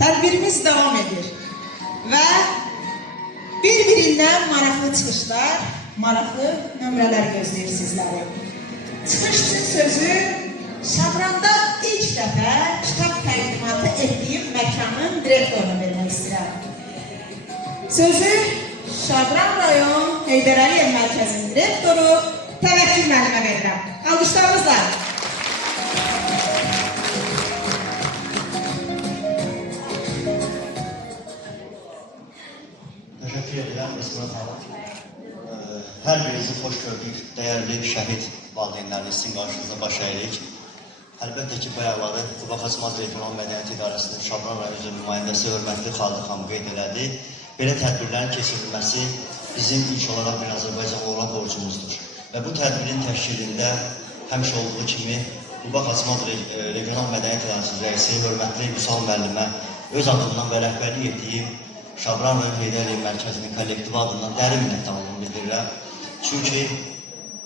Tədbirimiz davam edir və bir-birindən maraqlı çıxışlar, maraqlı nömrələr gözləyir sizləri. Çıxış üçün sözü Şabranda ilk dəfə kitab təqdimatı etdiyim məkanın direktoruna vermək istəyirəm. Sözü Şabran rayon Heydər Əliyev mərkəzinin direktoru Təvəkkül müəllimə verirəm. Alqışlarınızla. Teşekkür ederim Esma Hanım. Her birinizi hoş gördük. Değerli şəhid valideynləriniz sizin qarşınızda baş əyirik. Əlbəttə ki, bayaqları Quba Xaçmaz Regional Mədəniyyət İdarəsinin Şabran rayonu nümayəndəsi hörmətli Xalid xanım qeyd elədi. Belə tədbirlərin keçirilməsi bizim ilk olaraq bir Azərbaycan olaraq borcumuzdur. Və bu tədbirin təşkilində həmişə olduğu kimi Quba Xaçmaz Regional Mədəniyyət İdarəsinin rəisi hörmətli Vüsal müəllimə öz adından və rəhbərlik etdiyim Şabran və Heydər Əliyev mərkəzinin kollektivi adından dərin minnətdarlığımı bildirirəm. Çünki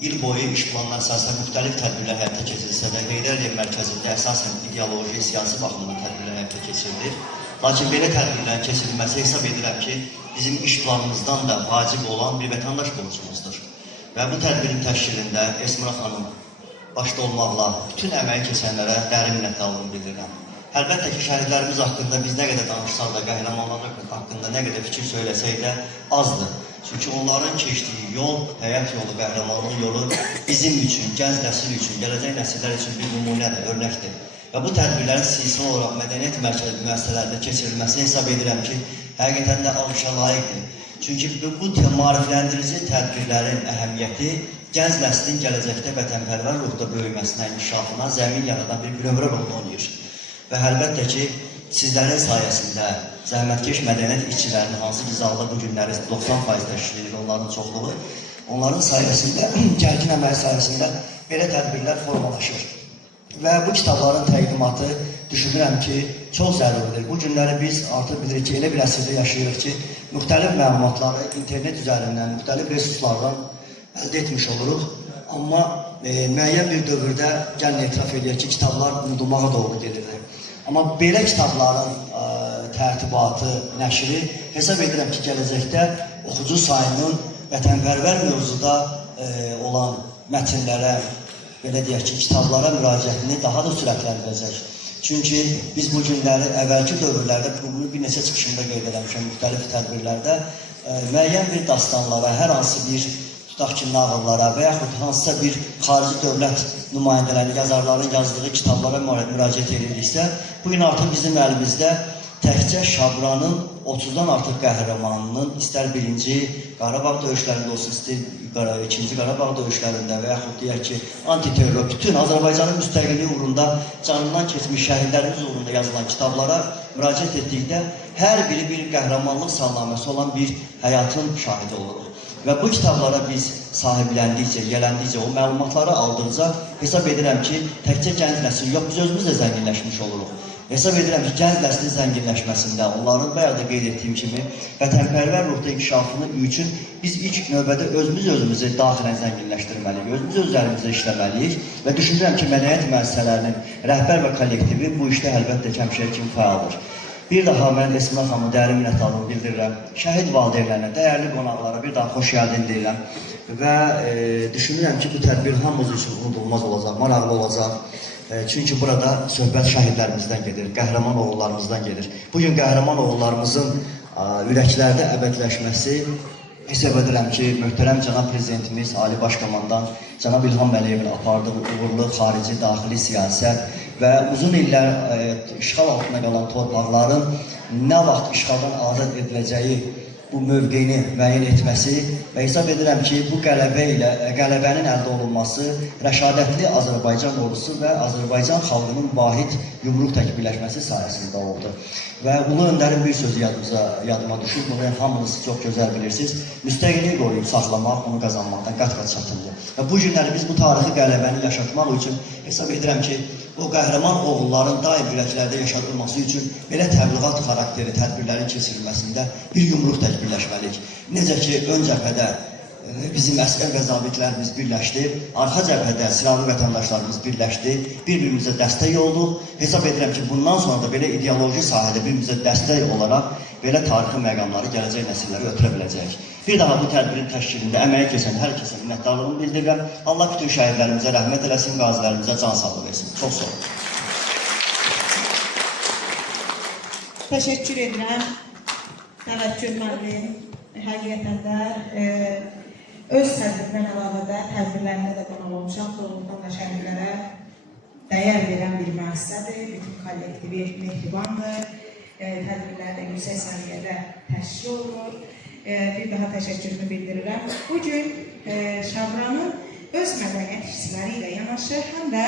il boyu iş planına əsasən müxtəlif tədbirlər həyata keçirilsə də Heydər Əliyev mərkəzində əsasən ideoloji, siyasi baxımdan tədbirlər həyata keçirilir. Lakin belə tədbirlərin keçirilməsi hesab edirəm ki, bizim iş planımızdan da vacib olan bir vətəndaş borcumuzdur. Və bu tədbirin təşkilində Esma xanım başda olmaqla bütün əməyi keçənlərə dərin minnətdarlığımı bildirirəm. Əlbəttə ki, şəhidlərimiz haqqında biz nə qədər danışsaq da, qəhrəmanlar haqqında nə qədər fikir söyləsək də azdır. Çünki onların keçdiyi yol, həyat yolu, qəhrəmanlıq yolu bizim üçün, gənc nəsil üçün, gələcək nəsillər üçün bir nümunədir, örnəkdir. Və bu tədbirlərin silsilə olaraq mədəniyyət mərkəzi müəssisələrində keçirilməsi hesab edirəm ki, həqiqətən də alqışa layiqdir. Çünki bu maarifləndirici tədbirlərin əhəmiyyəti gənc nəslin gələcəkdə vətənpərvər ruhda böyüməsinə, inkişafına zəmin yaradan bir nömrə rolunu oynayır. Və əlbəttə ki, sizlərin sayəsində zəhmətkeş mədəniyyət işçilərinin hansı ki, zalda bu günləri 90% təşkil edir, onların çoxluğu, onların sayəsində, gərgin əməyi sayəsində belə tədbirlər formalaşır. Və bu kitabların təqdimatı düşünürəm ki, çox zəruridir. Bu günləri biz artıq bilirik ki, elə bir əsrdə yaşayırıq ki, müxtəlif məlumatları internet üzərindən, müxtəlif resurslardan əldə etmiş oluruq. Amma müəyyən bir dövrdə gəlin etiraf edək ki, kitablar unudulmağa doğru gedirdi. Amma belə kitabların tərtibatı, nəşri hesab edirəm ki, gələcəkdə oxucu sayının vətənpərvər mövzuda olan mətnlərə, belə deyək ki, kitablara müraciətini daha da sürətləndirəcək. Çünki biz bu günləri əvvəlki dövrlərdə, bunu bir neçə çıxışımda qeyd eləmişəm müxtəlif tədbirlərdə, müəyyən bir dastanlara, hər hansı bir tutaq ki, nağıllara və yaxud hansısa bir xarici dövlət nümayəndələri, yazarların yazdığı kitablara müraciət edildiksə, bugün artıq bizim əlimizdə təkcə Şabranın 30-dan artıq qəhrəmanının istər birinci Qarabağ döyüşlərində olsun, istər ikinci Qarabağ döyüşlərində və yaxud deyək ki, antiterror, bütün Azərbaycanın müstəqilliyi uğrunda canından keçmiş şəhidlərimiz uğrunda yazılan kitablara müraciət etdikdə hər biri bir qəhrəmanlıq salnaməsi olan bir həyatın şahidi oluruq. Və bu kitablara biz sahibləndikcə, gələndikcə, o məlumatları aldıqca hesab edirəm ki, təkcə gənc nəsil yox, biz özümüz də zənginləşmiş oluruq. Hesab edirəm ki, gənc nəslin zənginləşməsində, onların bayaq da qeyd etdiyim kimi, vətənpərvər ruhda inkişafını üçün biz ilk növbədə özümüzü daxilən zənginləşdirməliyik, özümüz üzərimizə işləməliyik və düşünürəm ki, mədəniyyət müəssisələrinin rəhbər və kollektivi bu işdə əlbəttə həmişəki kimi fəaldır. Bir daha mən Esma xanımı dərin minnətdarlığımı bildirirəm. Şəhid valideynlərinə, dəyərli qonaqlara bir daha xoş gəldin deyirəm. Və düşünürəm ki, bu tədbir hamımız üçün unudulmaz olacaq, maraqlı olacaq. Çünki burada söhbət şəhidlərimizdən gedir, qəhrəman oğullarımızdan gedir. Bugün qəhrəman oğullarımızın ürəklərdə əbədləşməsi hesab edirəm ki, möhtərəm cənab prezidentimiz, Ali Başkomandan cənab İlham Əliyevin apardığı uğurlu xarici, daxili siyasət və uzun illər işğal altında qalan torpaqların nə vaxt işğaldan azad ediləcəyi bu mövqeyini müəyyən etməsi və hesab edirəm ki, bu qələbənin əldə olunması rəşadətli Azərbaycan ordusu və Azərbaycan xalqının vahid yumruq tək birləşməsi sayəsində oldu. Və Ulu Öndərin bir sözü yadıma düşür, bunu hamınız çox gözəl bilirsiniz. Müstəqilliyi qoruyub saxlamaq, onu qazanmaqdan qat-qat çətindir. Və bu günləri biz bu tarixi qələbəni yaşatmaq üçün hesab edirəm ki, o qəhrəman oğulların daim ürəklərdə yaşadılması üçün belə təbliğat xarakteri tədbirlərin keçirilməsində bir yumruq tək birləşməliyik. Necə ki, ön cəbhədə bizim əskər və zabitlərimiz birləşdi. Arxa cəbhədə silahlı vətəndaşlarımız birləşdi. Bir-birimizə dəstək olduq. Hesab edirəm ki, bundan sonra da belə ideoloji sahədə bir-birimizə dəstək olaraq belə tarixi məqamları gələcək nəsillərə ötürə biləcək. Bir daha bu tədbirin təşkilində əməyi keçən hər kəsə minnətdarlığımı bildirirəm. Allah bütün şəhidlərimizə rəhmət eləsin, qazilərimizə can sağlığı versin. Çox sağ olun. Təşəkkür edirəm. Təvəkkül müəllim həqiqətən də öz tədbirindən əlavə də tədbirlərində də qonaq olmuşam. Doğrudan da şəhidlərə dəyər verən bir müəssisədir. Bütün kollektivi mehribandır. Tədbirlərdə yüksək səviyyədə təşkil olunur. Bir daha təşəkkürümü bildirirəm. Bugün Şabranın öz mədəniyyət işçiləri ilə yanaşı həm də